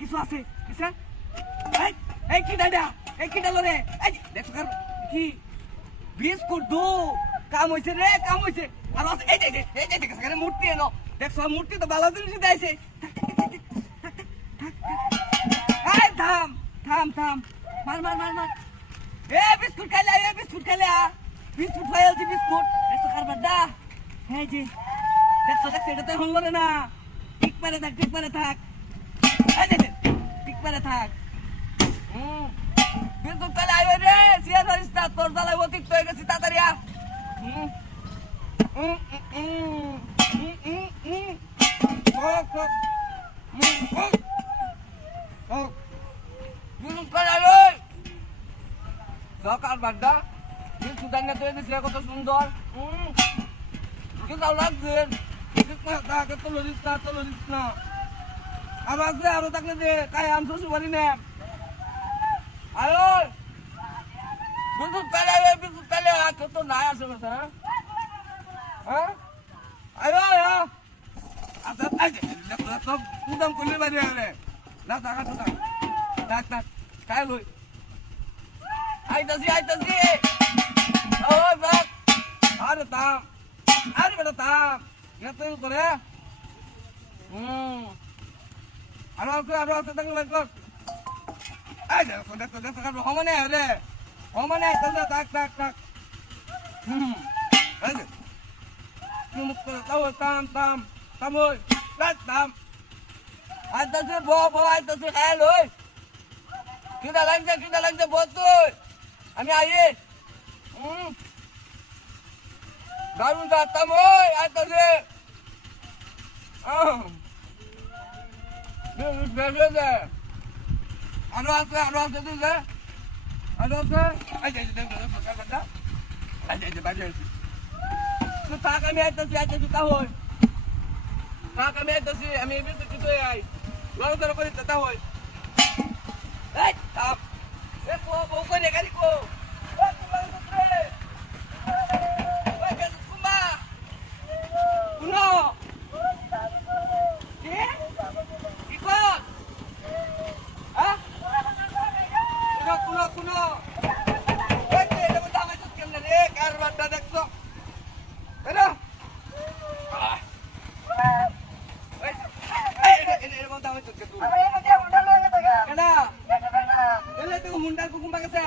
কিছু আছে কিসে এই কি দাদা এই কি ডালো রে এই দেখো কি বিস্কুট দু কাম হইছে রে কাম হইছে আর এই দেখো সেখানে মূর্তি এনো দেখছো মূর্তি তো ভালো জিনিস দিয়েছে এই থাম থাম থাম মার মার মার মার বিস্কুট খাইলে বিস্কুট খাইছি বিস্কুট এত কারবার দা হ্যাঁ জি দেখছো এটা তো এখন বলে না ঠিক পারে থাক এই ঠিক পারে থাক বিস্কুট খাইলে আইবে রে সিয়ার হারিস্তা তোর জ্বালায় অতিরিক্ত হয়ে গেছি তাড়াতাড়ি আ সকাল বাড্ডা সুদান না তৈরি কত সুন্দর কি ভালো লাগছে তো লরিস না আবার আরো থাকলে যে কাই আনছো সুপারি না আরে বিদ্যুৎ তালে তো নাই আসে না হ্যাঁ আরে আচ্ছা সব কুদাম করলে বাড়ি রে না টাকা তো থাক কাই লই আইতাছি ওই বাপ আরে বেটা তাম এত করে আরো আছে তাকে লাগলো এই দেখো হমনে রে হমনে থাক এই যে মুখ করে তাম ওই তাম আইতাছি বো আইতাছি খাই লই কিটা লাগছে বল তুই আমি আইয়ে দারুন যাতাম ওই আইতাছে আরো আছে তুই আরো আছে থাক আমি আইতাছি তাহলে থাক আমি আইতাছি আমি কিছু আই লড়াচড়া করি তা হই এই থাম এ কো বউ করে গাড়ি কো এ কুমা রে ওই কে কুমা কুনো কি কো হ্যাঁ কুনো এই যে এটা দাম আছে কেমনে রে কারবারটা দেখছো এরা এই বন্ধ হবে তো তুই মুন্ডার কুকুম বাগেছে